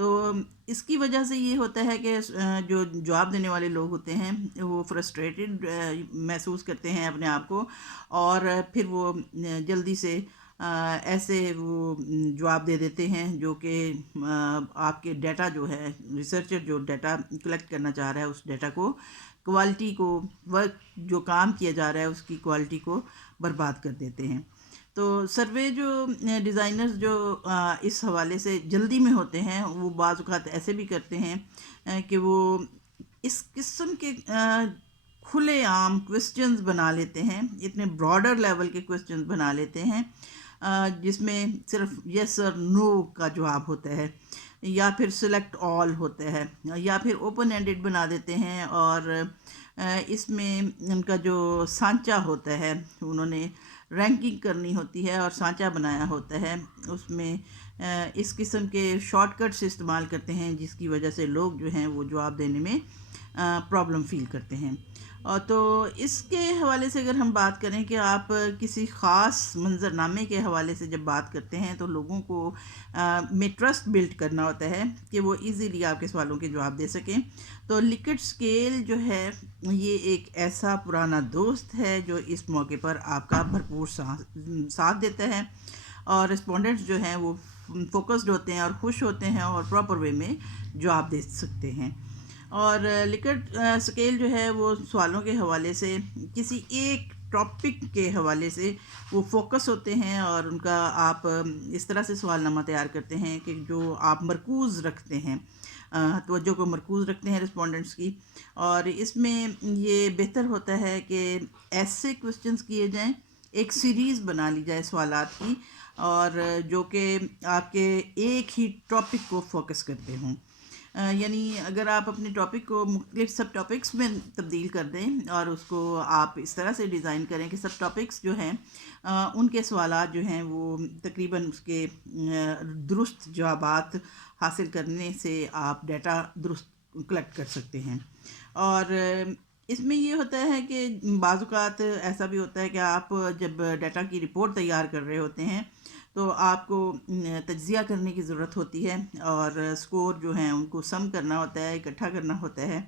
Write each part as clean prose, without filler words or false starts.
تو اس کی وجہ سے یہ ہوتا ہے کہ جو جواب دینے والے لوگ ہوتے ہیں وہ فرسٹریٹڈ محسوس کرتے ہیں اپنے آپ کو، اور پھر وہ جلدی سے ایسے وہ جواب دے دیتے ہیں جو کہ آپ کے ڈیٹا جو ہے، ریسرچر جو ڈیٹا کلیکٹ کرنا چاہ رہا ہے اس ڈیٹا کو، کوالٹی کو، ورک جو کام کیا جا رہا ہے اس کی کوالٹی کو برباد کر دیتے ہیں۔ تو سروے جو ڈیزائنرز جو اس حوالے سے جلدی میں ہوتے ہیں، وہ بعض اوقات ایسے بھی کرتے ہیں کہ وہ اس قسم کے کھلے عام کوسچنز بنا لیتے ہیں، اتنے براڈر لیول کے کوسچنز بنا لیتے ہیں جس میں صرف یس اور نو کا جواب ہوتا ہے، یا پھر سلیکٹ آل ہوتا ہے، یا پھر اوپن اینڈڈ بنا دیتے ہیں، اور اس میں ان کا جو سانچہ ہوتا ہے، انہوں نے رینکنگ کرنی ہوتی ہے اور سانچہ بنایا ہوتا ہے، اس میں اس قسم کے شارٹ کٹس استعمال کرتے ہیں جس کی وجہ سے لوگ جو ہیں وہ جواب دینے میں پرابلم فیل کرتے ہیں۔ اور تو اس کے حوالے سے اگر ہم بات کریں کہ آپ کسی خاص منظرنامے کے حوالے سے جب بات کرتے ہیں تو لوگوں کو میں ٹرسٹ بلڈ کرنا ہوتا ہے کہ وہ ایزیلی آپ کے سوالوں کے جواب دے سکیں۔ تو لکٹ اسکیل جو ہے یہ ایک ایسا پرانا دوست ہے جو اس موقع پر آپ کا بھرپور ساتھ دیتا ہے، اور رسپونڈنٹس جو ہیں وہ فوکسڈ ہوتے ہیں اور خوش ہوتے ہیں اور پراپر وے میں جواب دے سکتے ہیں۔ اور لکٹ اسکیل جو ہے وہ سوالوں کے حوالے سے کسی ایک ٹاپک کے حوالے سے وہ فوکس ہوتے ہیں، اور ان کا آپ اس طرح سے سوال نامہ تیار کرتے ہیں کہ جو آپ مرکوز رکھتے ہیں، توجہ کو مرکوز رکھتے ہیں رسپونڈنٹس کی، اور اس میں یہ بہتر ہوتا ہے کہ ایسے کوسچنز کیے جائیں، ایک سیریز بنا لی جائے سوالات کی، اور جو کہ آپ کے ایک ہی ٹاپک کو فوکس کرتے ہوں۔ یعنی اگر آپ اپنے ٹاپک کو مختلف سب ٹاپکس میں تبدیل کر دیں اور اس کو آپ اس طرح سے ڈیزائن کریں کہ سب ٹاپکس جو ہیں ان کے سوالات جو ہیں وہ تقریباً اس کے درست جوابات حاصل کرنے سے آپ ڈیٹا درست کلیکٹ کر سکتے ہیں۔ اور اس میں یہ ہوتا ہے کہ بعض اوقات ایسا بھی ہوتا ہے کہ آپ جب ڈیٹا کی رپورٹ تیار کر رہے ہوتے ہیں تو آپ کو تجزیہ کرنے کی ضرورت ہوتی ہے، اور سکور جو ہیں ان کو سم کرنا ہوتا ہے، اکٹھا کرنا ہوتا ہے۔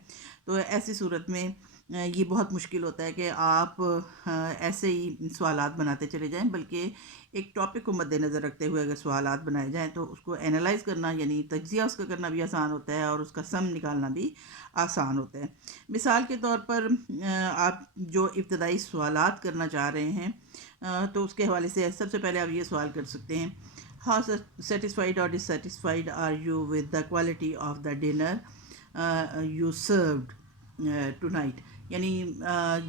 تو ایسی صورت میں یہ بہت مشکل ہوتا ہے کہ آپ ایسے ہی سوالات بناتے چلے جائیں، بلکہ ایک ٹاپک کو مد نظر رکھتے ہوئے اگر سوالات بنائے جائیں تو اس کو اینالائز کرنا، یعنی تجزیہ اس کا کرنا بھی آسان ہوتا ہے اور اس کا سم نکالنا بھی آسان ہوتا ہے۔ مثال کے طور پر آپ جو ابتدائی سوالات کرنا چاہ رہے ہیں تو اس کے حوالے سے سب سے پہلے آپ یہ سوال کر سکتے ہیں: how satisfied or dissatisfied are you with the quality of the dinner you served tonight? یعنی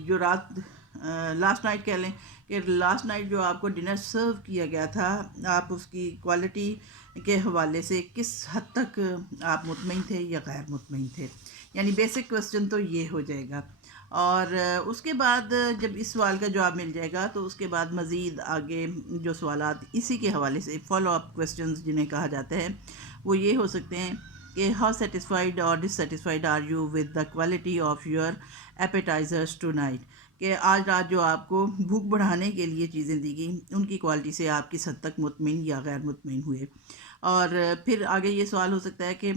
جو لاسٹ نائٹ کہہ لیں کہ لاسٹ نائٹ جو آپ کو ڈنر سرو کیا گیا تھا، آپ اس کی کوالٹی کے حوالے سے کس حد تک آپ مطمئن تھے یا غیر مطمئن تھے؟ یعنی بیسک کوسچن تو یہ ہو جائے گا، اور اس کے بعد جب اس سوال کا جواب مل جائے گا تو اس کے بعد مزید آگے جو سوالات اسی کے حوالے سے فالو اپ کوسچنز جنہیں کہا جاتا ہے وہ یہ ہو سکتے ہیں کہ how satisfied or dissatisfied are you with the quality of your appetisers tonight? کہ آج رات جو آپ کو بھوک بڑھانے کے لیے چیزیں دی گئیں ان کی کوالٹی سے آپ کس حد تک مطمئن یا غیر مطمئن ہوئے؟ اور پھر آگے یہ سوال ہو سکتا ہے کہ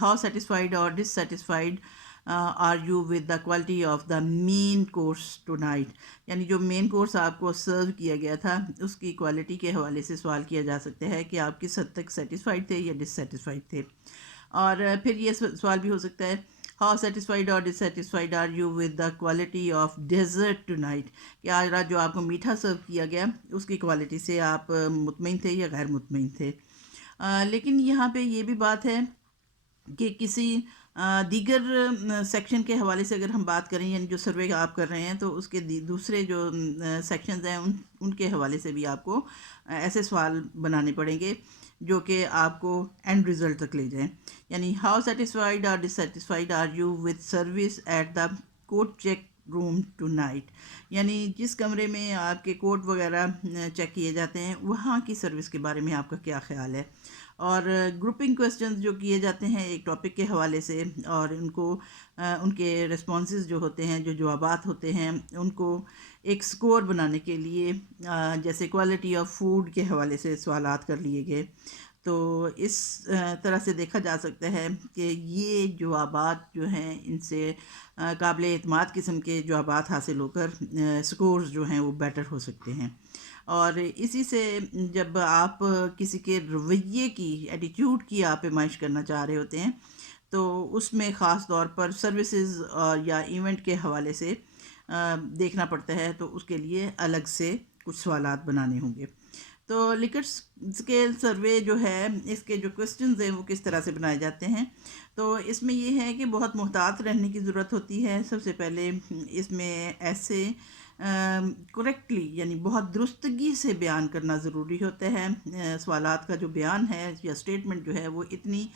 how satisfied or dissatisfied are you with the quality of the main course tonight? یعنی جو مین کورس آپ کو سرو کیا گیا تھا اس کی کوالٹی کے حوالے سے سوال کیا جا سکتا ہے کہ آپ کس حد تک سیٹسفائیڈ تھے یا ڈسسیٹسفائیڈ تھے۔ اور پھر یہ سوال بھی ہو سکتا ہے: how satisfied or dissatisfied are you with the quality of dessert tonight? کہ آج رات جو آپ کو میٹھا سرو کیا گیا اس کی کوالٹی سے آپ مطمئن تھے یا غیر مطمئن تھے؟ لیکن یہاں پہ یہ بھی بات ہے کہ کسی دیگر سیکشن کے حوالے سے اگر ہم بات کریں، یعنی جو سروے آپ کر رہے ہیں تو اس کے دوسرے جو سیکشنز ہیں ان کے حوالے سے بھی آپ کو ایسے سوال بنانے پڑیں گے جو کہ آپ کو اینڈ رزلٹ تک لے جائیں۔ یعنی how satisfied or dissatisfied are you with service at the coat check room tonight? یعنی جس کمرے میں آپ کے کوٹ وغیرہ چیک کیے جاتے ہیں وہاں کی سروس کے بارے میں آپ کا کیا خیال ہے؟ اور گروپنگ کوسچنز جو کیے جاتے ہیں ایک ٹاپک کے حوالے سے، اور ان کے رسپانسز جو ہوتے ہیں، جو جوابات ہوتے ہیں، ان کو ایک سکور بنانے کے لیے جیسے کوالٹی آف فوڈ کے حوالے سے سوالات کر لیے گئے، تو اس طرح سے دیکھا جا سکتا ہے کہ یہ جوابات جو ہیں ان سے قابل اعتماد قسم کے جوابات حاصل ہو کر سکورز جو ہیں وہ بیٹر ہو سکتے ہیں. اور اسی سے جب آپ کسی کے رویے کی ایٹیٹیوڈ کی آپ پیمائش کرنا چاہ رہے ہوتے ہیں تو اس میں خاص طور پر سروسز یا ایونٹ کے حوالے سے دیکھنا پڑتا ہے، تو اس کے لیے الگ سے کچھ سوالات بنانے ہوں گے. تو لکٹ اسکیل سروے جو ہے، اس کے جو کوسچنز ہیں وہ کس طرح سے بنائے جاتے ہیں، تو اس میں یہ ہے کہ بہت محتاط رہنے کی ضرورت ہوتی ہے. سب سے پہلے اس میں ایسے کریکٹلی یعنی بہت درستگی سے بیان کرنا ضروری ہوتا ہے. سوالات کا جو بیان ہے یا اسٹیٹمنٹ جو ہے وہ اتنی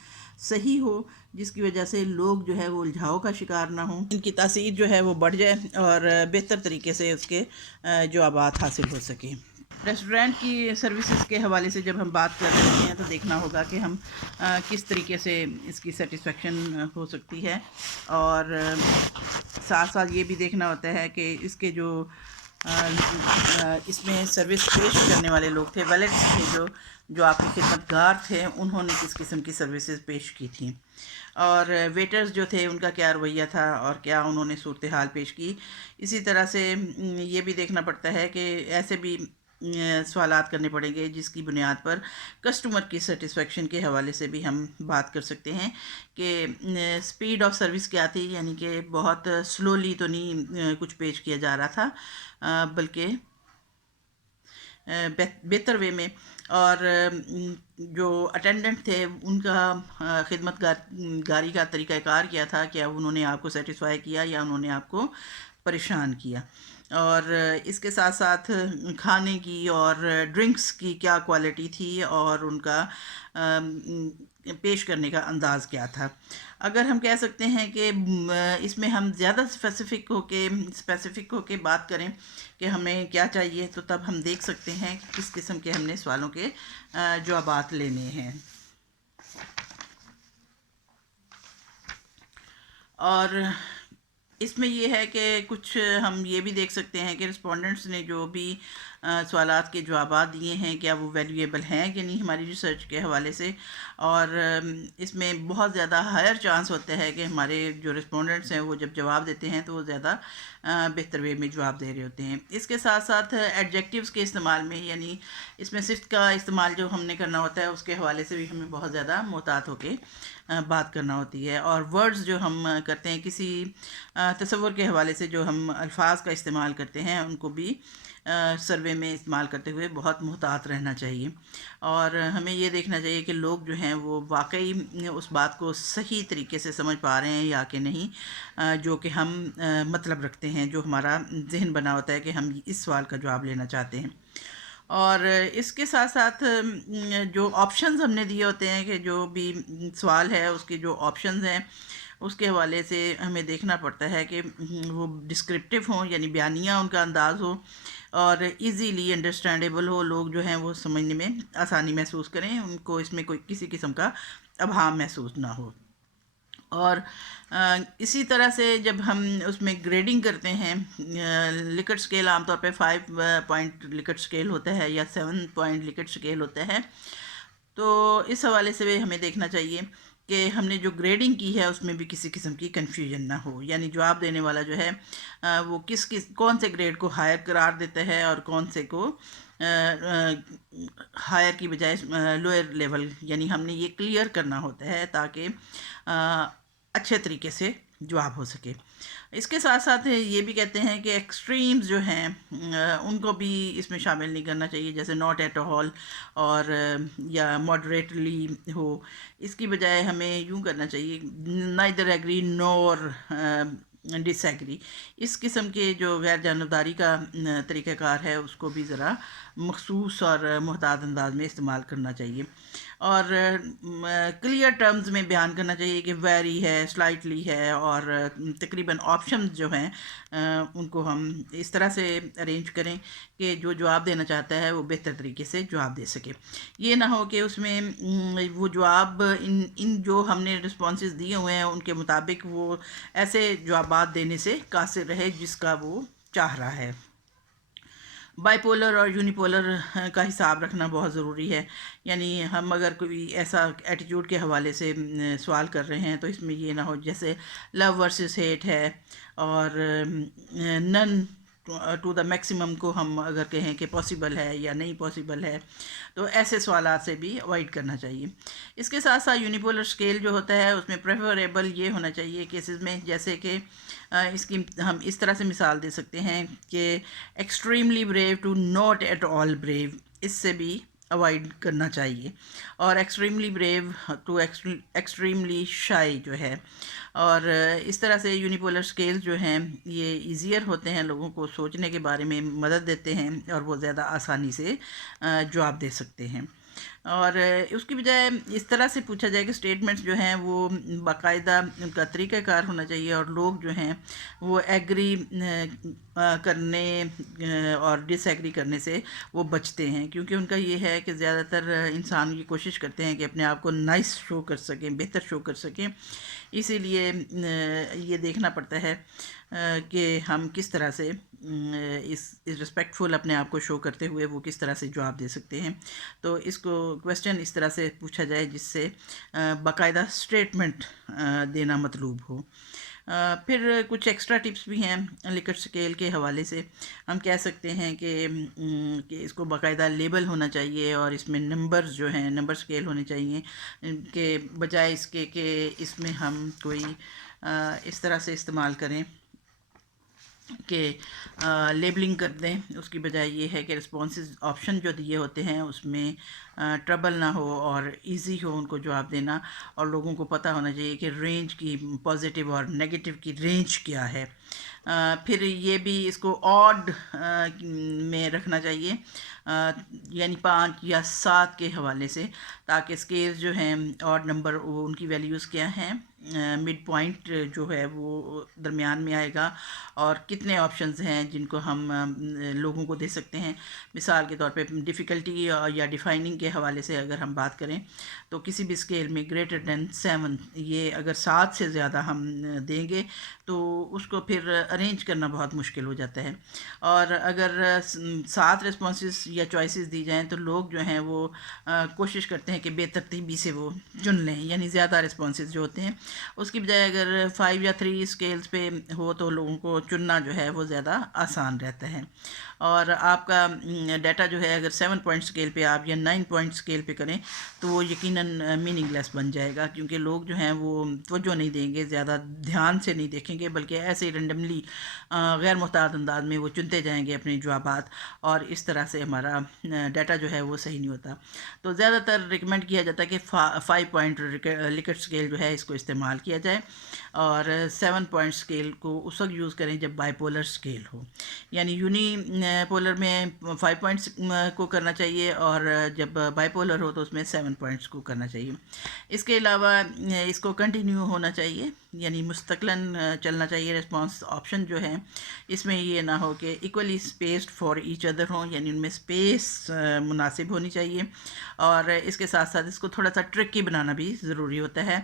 صحیح ہو جس کی وجہ سے لوگ جو ہے وہ الجھاؤ کا شکار نہ ہوں، ان کی تاثیر جو ہے وہ بڑھ جائے اور بہتر طریقے سے اس کے جوابات حاصل ہو سکیں. ریسٹورینٹ کی سروسز کے حوالے سے جب ہم بات کر رہے ہیں تو دیکھنا ہوگا کہ ہم کس طریقے سے اس کی سیٹسفیکشن ہو سکتی ہے، اور ساتھ ساتھ یہ بھی دیکھنا ہوتا ہے کہ اس کے جو اس میں سروس پیش کرنے والے لوگ تھے، ویلٹس تھے، جو آپ کے خدمت گار تھے، انہوں نے کس قسم کی سروسز پیش کی تھیں، اور ویٹرز جو تھے ان کا کیا رویہ تھا اور کیا انہوں نے صورتحال پیش کی. اسی طرح سے یہ بھی دیکھنا پڑتا ہے کہ ایسے بھی سوالات کرنے پڑیں گے جس کی بنیاد پر کسٹمر کی سیٹسفیکشن کے حوالے سے بھی ہم بات کر سکتے ہیں کہ سپیڈ آف سروس کیا تھی، یعنی کہ بہت سلولی تو نہیں کچھ پیش کیا جا رہا تھا بلکہ بہتر وے میں، اور جو اٹینڈنٹ تھے ان کا خدمت گاری کا طریقہ کار کیا تھا، کیا انہوں نے آپ کو سیٹسفائی کیا یا انہوں نے آپ کو پریشان کیا. اور اس کے ساتھ ساتھ کھانے کی اور ڈرنکس کی کیا کوالٹی تھی اور ان کا پیش کرنے کا انداز کیا تھا. اگر ہم کہہ سکتے ہیں کہ اس میں ہم زیادہ اسپیسیفک ہو کے بات کریں کہ ہمیں کیا چاہیے، تو تب ہم دیکھ سکتے ہیں کہ کس قسم کے ہم نے سوالوں کے جوابات لینے ہیں. اور اس میں یہ ہے کہ کچھ ہم یہ بھی دیکھ سکتے ہیں کہ رسپونڈنٹس نے جو بھی سوالات کے جوابات دیے ہیں کیا وہ ویلیویبل ہیں کہ نہیں ہماری ریسرچ کے حوالے سے، اور اس میں بہت زیادہ ہائر چانس ہوتا ہے کہ ہمارے جو رسپونڈنٹس ہیں وہ جب جواب دیتے ہیں تو وہ زیادہ بہتر وے میں جواب دے رہے ہوتے ہیں. اس کے ساتھ ساتھ ایڈجیکٹیوز کے استعمال میں، یعنی اس میں صفت کا استعمال جو ہم نے کرنا ہوتا ہے اس کے حوالے سے بھی ہمیں بہت زیادہ محتاط ہو کے بات کرنا ہوتی ہے. اور ورڈز جو ہم کرتے ہیں کسی تصور کے حوالے سے، جو ہم الفاظ کا استعمال کرتے ہیں ان کو بھی سروے میں استعمال کرتے ہوئے بہت محتاط رہنا چاہیے. اور ہمیں یہ دیکھنا چاہیے کہ لوگ جو ہیں وہ واقعی اس بات کو صحیح طریقے سے سمجھ پا رہے ہیں یا کہ نہیں، جو کہ ہم مطلب رکھتے ہیں، جو ہمارا ذہن بنا ہوتا ہے کہ ہم اس سوال کا جواب لینا چاہتے ہیں. اور اس کے ساتھ ساتھ جو آپشنز ہم نے دیے ہوتے ہیں کہ جو بھی سوال ہے اس کے جو آپشنز ہیں اس کے حوالے سے ہمیں دیکھنا پڑتا ہے کہ وہ ڈسکرپٹیو ہوں، یعنی بیانیہ ان کا انداز ہو اور ایزیلی انڈرسٹینڈیبل ہو، لوگ جو ہیں وہ سمجھنے میں آسانی محسوس کریں، ان کو اس میں کوئی کسی قسم کا ابہام محسوس نہ ہو. اور اسی طرح سے جب ہم اس میں گریڈنگ کرتے ہیں، لکٹ اسکیل عام طور پہ 5 پوائنٹ لکٹ اسکیل ہوتا ہے یا 7 پوائنٹ لکٹ اسکیل ہوتا ہے، تو اس حوالے سے بھی ہمیں دیکھنا چاہیے کہ ہم نے جو گریڈنگ کی ہے اس میں بھی کسی قسم کی کنفیوژن نہ ہو، یعنی جواب دینے والا جو ہے وہ کون سے گریڈ کو ہائر قرار دیتا ہے اور کون سے کو ہائر کی بجائے لوئر لیول، یعنی ہم نے یہ کلیئر کرنا ہوتا ہے تاکہ اچھے طریقے سے جواب ہو سکے. اس کے ساتھ ساتھ یہ بھی کہتے ہیں کہ ایکسٹریمز جو ہیں ان کو بھی اس میں شامل نہیں کرنا چاہیے، جیسے ناٹ ایٹ آل اور یا ماڈریٹلی ہو. اس کی بجائے ہمیں یوں کرنا چاہیے نائدر ایگری نور ڈس ایگری. اس قسم کے جو غیر جانبداری کا طریقہ کار ہے اس کو بھی ذرا مخصوص اور محتاط انداز میں استعمال کرنا چاہیے. اور کلیئر ٹرمز میں بیان کرنا چاہیے کہ ویری ہے، سلائٹلی ہے، اور تقریباً آپشنز جو ہیں ان کو ہم اس طرح سے ارینج کریں کہ جو جواب دینا چاہتا ہے وہ بہتر طریقے سے جواب دے سکے. یہ نہ ہو کہ اس میں وہ جواب ان جو ہم نے رسپانسز دیے ہوئے ہیں ان کے مطابق وہ ایسے جوابات دینے سے قاصر رہے جس کا وہ چاہ رہا ہے. بائی پولر اور یونیپولر کا حساب رکھنا بہت ضروری ہے. یعنی ہم اگر کوئی ایسا ایٹیٹیوڈ کے حوالے سے سوال کر رہے ہیں تو اس میں یہ نہ ہو جیسے لو ورسز ہیٹ ہے اور نن ٹو دا میکسیمم کو ہم اگر کہیں کہ پاسبل ہے یا نہیں پاسبل ہے، تو ایسے سوالات سے بھی اوائڈ کرنا چاہیے. اس کے ساتھ ساتھ یونیپولر اسکیل جو ہوتا ہے اس میں پریفریبل یہ ہونا چاہیے کیسز میں، جیسے کہ اس کی ہم اس طرح سے مثال دے سکتے ہیں کہ extremely brave to not at all brave, اس سے بھی اوائڈ کرنا چاہیے. اور extremely brave to extremely shy جو ہے. اور اس طرح سے یونیپولر اسکیل جو ہیں یہ ایزیئر ہوتے ہیں، لوگوں کو سوچنے کے بارے میں مدد دیتے ہیں اور وہ زیادہ آسانی سے جواب دے سکتے ہیں. اور اس کی بجائے اس طرح سے پوچھا جائے کہ اسٹیٹمنٹس جو ہیں وہ باقاعدہ ان کا طریقہ کار ہونا چاہیے، اور لوگ جو ہیں وہ ایگری کرنے اور ڈس ایگری کرنے سے وہ بچتے ہیں، کیونکہ ان کا یہ ہے کہ زیادہ تر انسان یہ کوشش کرتے ہیں کہ اپنے آپ کو نائس شو کر سکیں، بہتر شو کر سکیں. اسی لیے یہ دیکھنا پڑتا ہے کہ ہم کس طرح سے اس رسپیکٹفل اپنے آپ کو شو کرتے ہوئے وہ کس طرح سے جواب دے سکتے ہیں. تو اس کو کویسچن اس طرح سے پوچھا جائے جس سے باقاعدہ اسٹیٹمنٹ دینا مطلوب ہو. پھر کچھ ایکسٹرا ٹپس بھی ہیں لکٹ اسکیل کے حوالے سے. ہم کہہ سکتے ہیں کہ اس کو باقاعدہ لیبل ہونا چاہیے، اور اس میں نمبرز جو ہیں نمبر اسکیل ہونے چاہیے، کہ بجائے اس کے کہ اس میں ہم کوئی اس طرح سے استعمال کریں کہ لیبلنگ کر دیں. اس کی بجائے یہ ہے کہ رسپانسز آپشن جو دیے ہوتے ہیں اس میں ٹربل نہ ہو اور ایزی ہو ان کو جواب دینا، اور لوگوں کو پتہ ہونا چاہیے کہ رینج کی پازیٹیو اور نیگیٹو کی رینج کیا ہے. پھر یہ بھی اس کو آڈ میں رکھنا چاہیے، یعنی 5 یا 7 کے حوالے سے، تاکہ اسکیلز جو ہیں آڈ نمبر وہ ان کی ویلیوز کیا ہیں، مڈ پوائنٹ جو ہے وہ درمیان میں آئے گا، اور کتنے آپشنز ہیں جن کو ہم لوگوں کو دے سکتے ہیں. مثال کے طور پہ ڈیفیکلٹی یا ڈیفائننگ کے حوالے سے اگر ہم بات کریں تو کسی بھی اسکیل میں گریٹر دین 7، یہ اگر 7 سے زیادہ ہم دیں گے تو اس کو پھر ارینج کرنا بہت مشکل ہو جاتا ہے. اور اگر 7 رسپانسز یا چوائسیز دی جائیں تو لوگ جو ہیں وہ کوشش کرتے ہیں کہ بے ترتیبی سے وہ چن لیں، یعنی زیادہ رسپانسز جو ہوتے ہیں. اس کی بجائے اگر 5 یا 3 اسکیلز پہ ہو تو لوگوں کو چننا جو ہے وہ زیادہ آسان رہتا ہے. اور آپ کا ڈیٹا جو ہے اگر 7 پوائنٹ اسکیل پہ آپ یا 9 پوائنٹ اسکیل پہ کریں تو وہ یقیناً میننگ لیس بن جائے گا، کیونکہ لوگ جو ہیں وہ توجہ نہیں دیں گے، زیادہ دھیان سے نہیں دیکھیں گے، بلکہ ایسے ہی رینڈملی غیر محتاط انداز میں وہ چنتے جائیں گے اپنے جوابات، اور اس طرح سے ہمارا ڈیٹا جو ہے وہ صحیح نہیں ہوتا. تو زیادہ تر ریکمینڈ کیا جاتا ہے کہ 5 پوائنٹ لکٹ اسکیل جو ہے اس کو استعمال کیا جائے، اور 7 پوائنٹ اسکیل کو اس وقت یوز کریں جب بائی پولر اسکیل ہو. یعنی یونی پولر میں 5 پوائنٹس کو کرنا چاہیے، اور جب بائی پولر ہو تو اس میں 7 پوائنٹس کو کرنا چاہیے. اس کے علاوہ اس کو کنٹینیو ہونا چاہیے، یعنی مستقلاً چلنا چاہیے. رسپانس آپشن جو ہے اس میں یہ نہ ہو کہ equally spaced for each other ہوں، یعنی ان میں اسپیس مناسب ہونی چاہیے. اور اس کے ساتھ ساتھ اس کو تھوڑا سا ٹرکی بنانا بھی ضروری ہوتا ہے،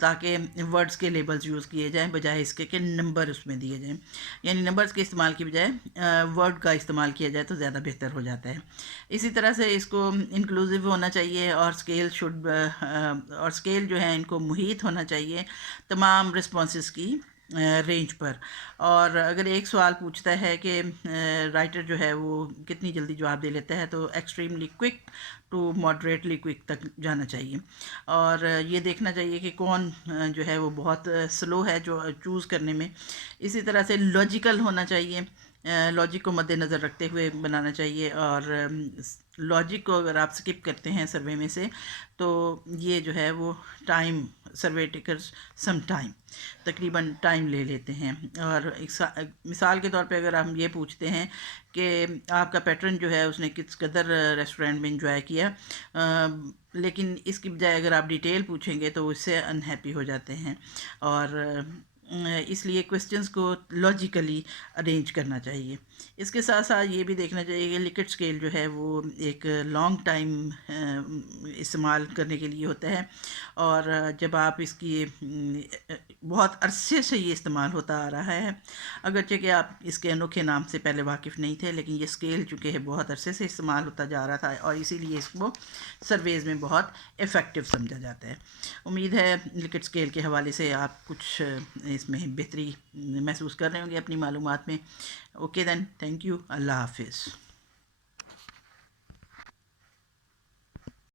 تاکہ ورڈز کے لیبلز یوز کیے جائیں بجائے اس کے کہ نمبر اس میں دیے جائیں. یعنی نمبرز کے استعمال کی بجائے ورڈ کا استعمال کیا جائے تو زیادہ بہتر ہو جاتا ہے. اسی طرح سے اس کو انکلوزیو ہونا چاہیے، اور اسکیل جو ہے ان کو محیط ہونا چاہیے تمام رسپانسز کی رینج پر. اور اگر ایک سوال پوچھتا ہے کہ رائٹر جو ہے وہ کتنی جلدی جواب دے لیتا ہے تو extremely quick to moderately quick تک جانا چاہیے. اور یہ دیکھنا چاہیے کہ کون جو ہے وہ بہت سلو ہے جو چوز کرنے میں. اسی طرح سے لاجیکل ہونا چاہیے، لاجک کو مد نظر رکھتے ہوئے بنانا چاہیے. اور لاجک کو اگر آپ سکپ کرتے ہیں سروے میں سے تو یہ جو ہے وہ time survey takers some time تقریباً ٹائم لے لیتے ہیں. اور مثال کے طور پہ اگر ہم یہ پوچھتے ہیں کہ آپ کا پیٹرن جو ہے اس نے کس قدر ریسٹورینٹ میں انجوائے کیا، لیکن اس کی بجائے اگر آپ ڈیٹیل پوچھیں گے تو اس سے انہیپی ہو جاتے ہیں. اور اس لیے کویسچنس کو لاجیکلی ارینج کرنا چاہیے. اس کے ساتھ ساتھ یہ بھی دیکھنا چاہیے کہ لکٹ اسکیل جو ہے وہ ایک لانگ ٹائم استعمال کرنے کے لیے ہوتا ہے، اور جب آپ اس کی بہت عرصے سے یہ استعمال ہوتا آ رہا ہے، اگرچہ کہ آپ اس کے انوکھے نام سے پہلے واقف نہیں تھے، لیکن یہ اسکیل چونکہ بہت عرصے سے استعمال ہوتا جا رہا تھا اور اسی لیے اس کو سرویز میں بہت افیکٹو سمجھا جاتا ہے. امید ہے لکٹ اسکیل کے حوالے سے آپ کچھ اس میں بہتری محسوس کر رہے ہوں گے اپنی معلومات میں. اوکے دین، تھینک یو، اللہ حافظ.